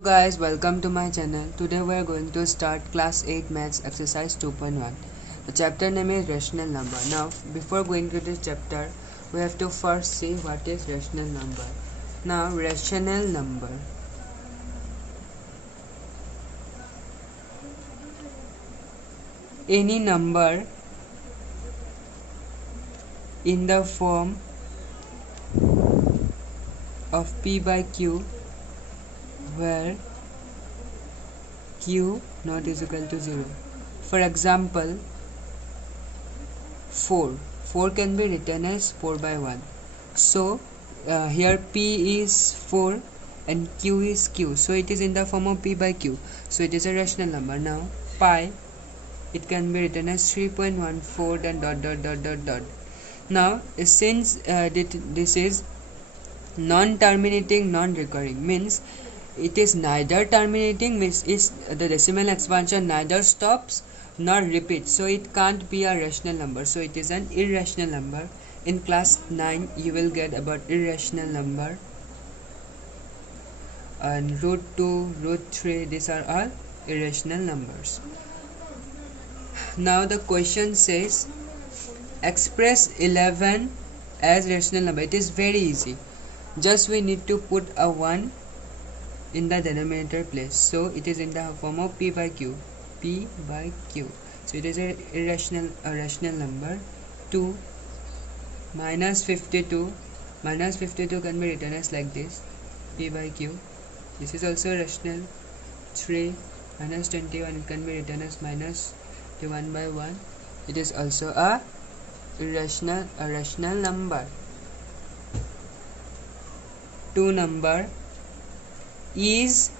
Guys, welcome to my channel. Today we are going to start class 8 maths exercise 2.1. The chapter name is rational number. Now before going to this chapter, we have to first see what is rational number. Now rational number, any number in the form of p by q where q not is equal to 0. For example, 4 can be written as 4 by 1. So here p is 4 and q is q, so it is in the form of p by q, so it is a rational number. Now pi, it can be written as 3.14 and dot dot dot dot dot. Now since this is non-terminating, non-recurring, means it is neither terminating, means is the decimal expansion neither stops nor repeats, so it can't be a rational number, so it is an irrational number. In class 9 you will get about irrational number, and root 2, root 3, these are all irrational numbers. Now the question says express 11 as rational number. It is very easy, just we need to put a 1 in the denominator place, so it is in the form of p by q, so it is a rational number. 2 minus 52 can be written as like this, p by q, this is also rational. 3 minus 21, it can be written as minus 1 by 1, it is also a rational number. 2 number, is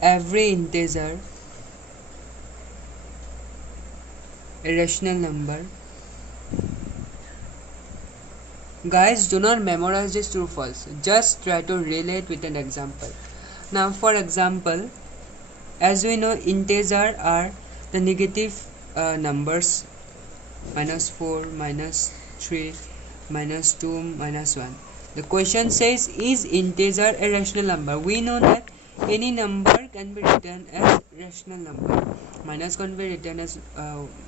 every integer a rational number? Guys, do not memorize this true false, just try to relate with an example. Now for example, as we know, integer are the negative numbers, minus 4, minus 3, minus 2, minus 1. The question says, is integer a rational number? We know that any number can be written as rational number. Minus can be written as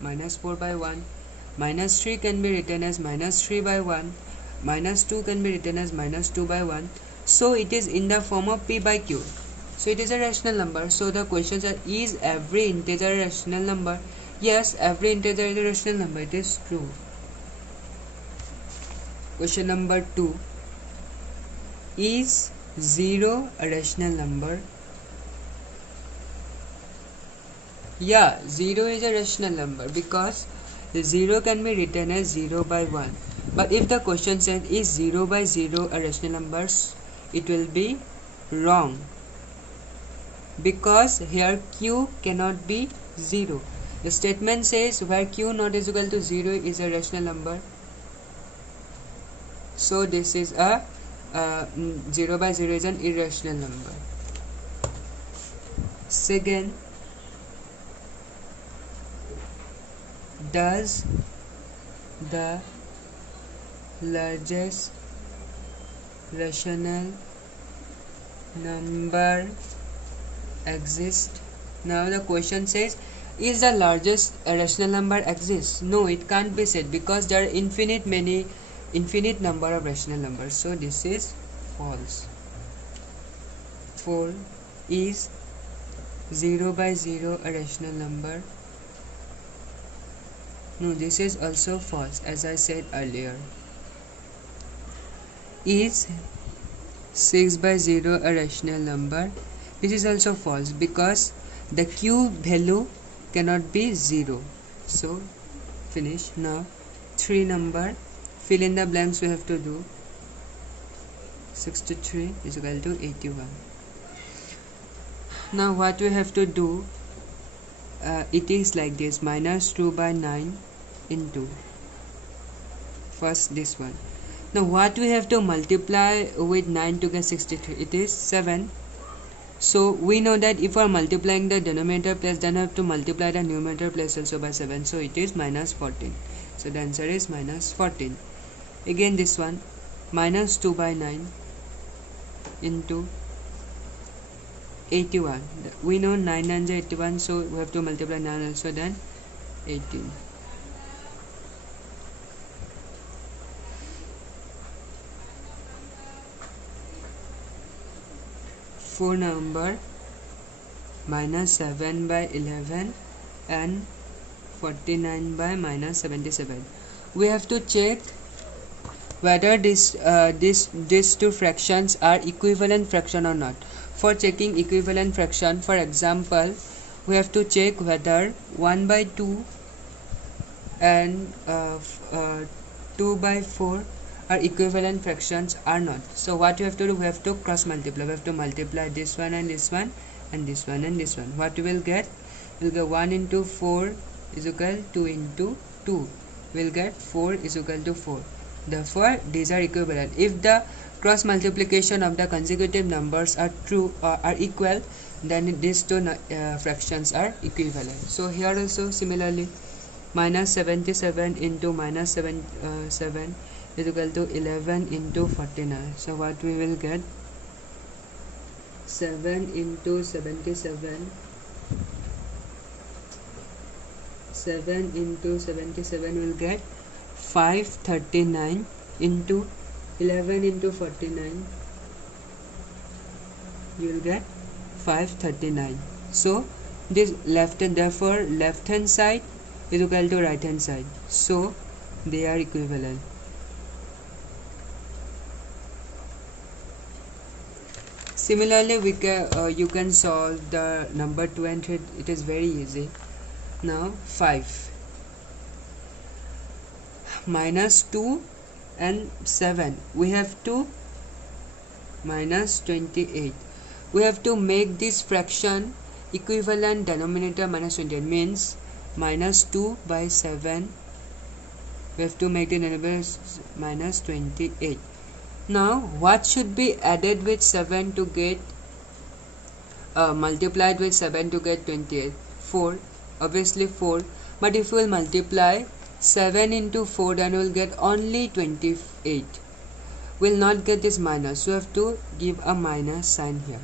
minus 4 by 1, minus 3 can be written as minus 3 by 1, minus 2 can be written as minus 2 by 1, so it is in the form of p by q, so it is a rational number. So the question is every integer a rational number? Yes, every integer is a rational number, it is true. Question number 2, is 0 a rational number? Yeah, 0 is a rational number because 0 can be written as 0 by 1. But if the question said is 0 by 0 a rational number, it will be wrong, because here q cannot be 0. The statement says where q not is equal to 0 is a rational number, so this is a 0 by 0 is an irrational number. Second, does the largest rational number exist? Now the question says, is the largest rational number exist? No, it can't be said, because there are infinite number of rational numbers, so this is false. 4, is 0 by 0 a rational number? No, this is also false, as I said earlier. Is 6 by 0 a rational number? This is also false, because the q value cannot be 0, so finish. Now 3 number, fill in the blanks we have to do. 63 is equal to 81. Now what we have to do, it is like this, minus 2 by 9 into first this one. Now what we have to multiply with 9 to get 63? It is 7. So we know that if we are multiplying the denominator place, then we have to multiply the numerator place also by 7, so it is minus 14. So the answer is minus 14. Again this one, minus 2 by 9 into 81. We know 9 9s are 81, so we have to multiply 9 also, then 18. 4 number minus 7 by 11 and 49 by minus 77. We have to check whether these two fractions are equivalent fraction or not. For checking equivalent fraction, for example, we have to check whether 1 by 2 and 2 by 4 are equivalent fractions or not. So what we have to do, we have to cross multiply. We have to multiply this one and this one and this one and this one. What we will get? We'll get 1 into 4 is equal to 2 into 2. We'll get 4 is equal to 4. Therefore, these are equivalent. If the cross multiplication of the consecutive numbers are true or are equal, then these two fractions are equivalent. So here also similarly, minus 77 into minus 7 is equal to 11 into 49. So what we will get? 7 into 77. 7 into 77 will get 539 into 11 into 49. You will get 539. So this left hand, therefore left hand side is equal to right hand side. So they are equivalent. Similarly, we can you can solve the number 2 and 3. It is very easy. Now 5 minus 2 and 7, we have to minus 28. We have to make this fraction equivalent denominator minus 28, means minus 2 by 7. We have to make the denominator minus 28. Now what should be added with 7 to get multiplied with 7 to get 28? 4, obviously 4. But if we will multiply 7 into 4, then we will get only 28. We will not get this minus, so we have to give a minus sign here.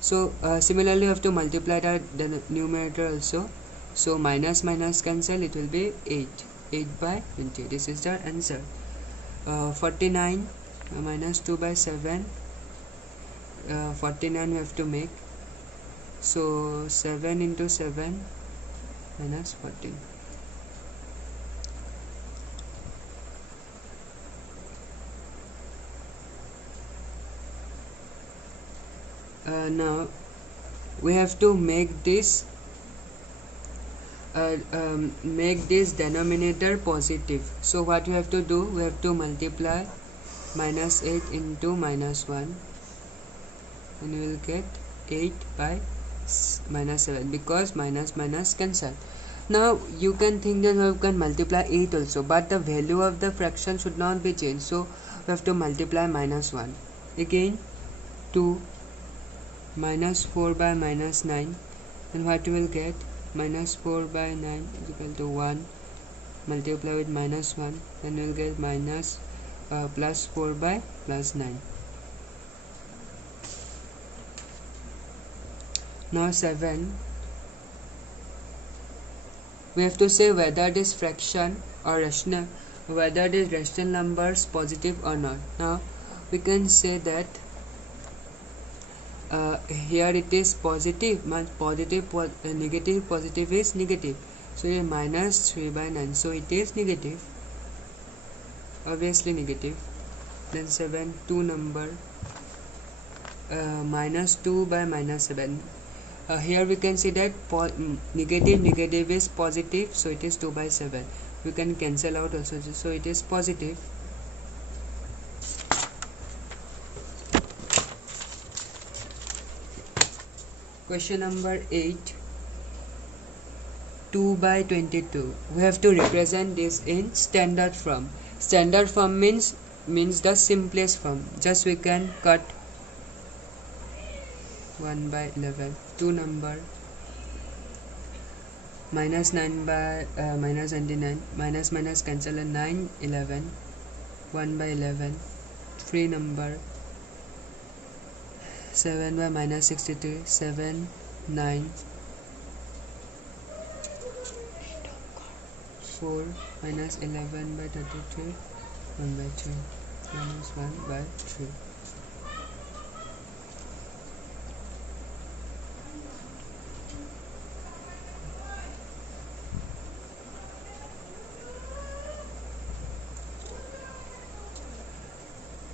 So similarly, we have to multiply the numerator also. So minus minus cancel, it will be 8. 8 by 20. This is the answer. 49 minus 2 by 7. 49 we have to make. So 7 into 7 minus 14. Now we have to make this denominator positive. So what we have to do, we have to multiply minus 8 into minus 1, and we will get 8 by minus 7, because minus minus cancel. Now you can think that we can multiply 8 also, but the value of the fraction should not be changed, so we have to multiply minus 1. Again 2 minus 4 by minus 9, and what we will get? Minus 4 by 9 is equal to 1. Multiply with minus 1, then we will get minus plus 4 by plus 9. Now 7, we have to say whether this fraction or rational, whether this rational numbers positive or not. Now we can say that here it is positive, negative, positive is negative. So it is minus 3 by 9, so it is negative, obviously negative. Then 7, 2 number minus 2 by minus 7. Here we can see that negative is positive, so it is 2 by 7. We can cancel out also, so it is positive. Question number 8, 2 by 22. We have to represent this in standard form. Standard form means the simplest form. Just we can cut 1 by 11. 2 number minus 9 by minus 99. Minus minus cancel, and 9, 11. 1 by 11. 3 number 7 by minus 63, 7, 9, 4 minus 11 by 33, 1 by 3, minus 1 by 3.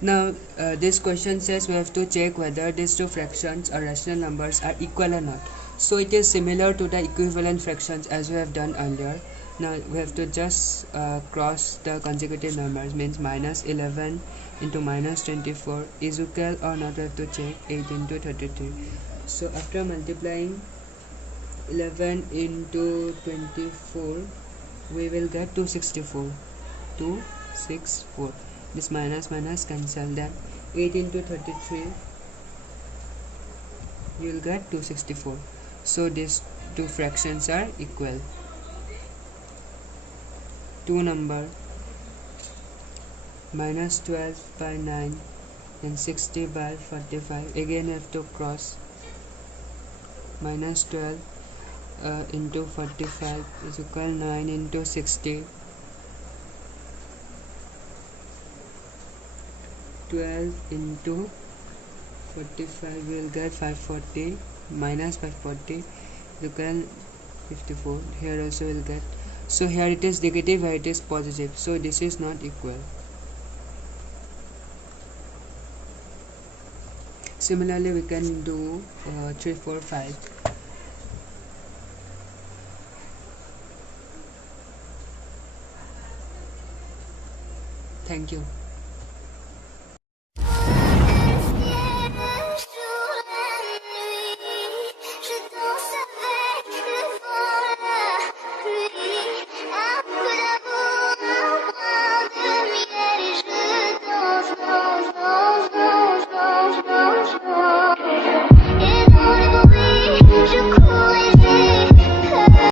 Now this question says we have to check whether these two fractions or rational numbers are equal or not. So it is similar to the equivalent fractions as we have done earlier. Now we have to just cross the consecutive numbers, means minus 11 into minus 24 is equal or not. We have to check 8 into 33. So after multiplying 11 into 24, we will get 264. 264. This minus minus cancel, then 8 into 33 you will get 264. So these two fractions are equal. Two number minus 12 by 9 and 60 by 45. Again you have to cross. Minus 12 into 45 is equal 9 into 60. 12 into 45 we will get 540, minus 540 is equal 54. Here also we will get, so here it is negative, here it is positive, so this is not equal. Similarly we can do 3, 4, 5. Thank you.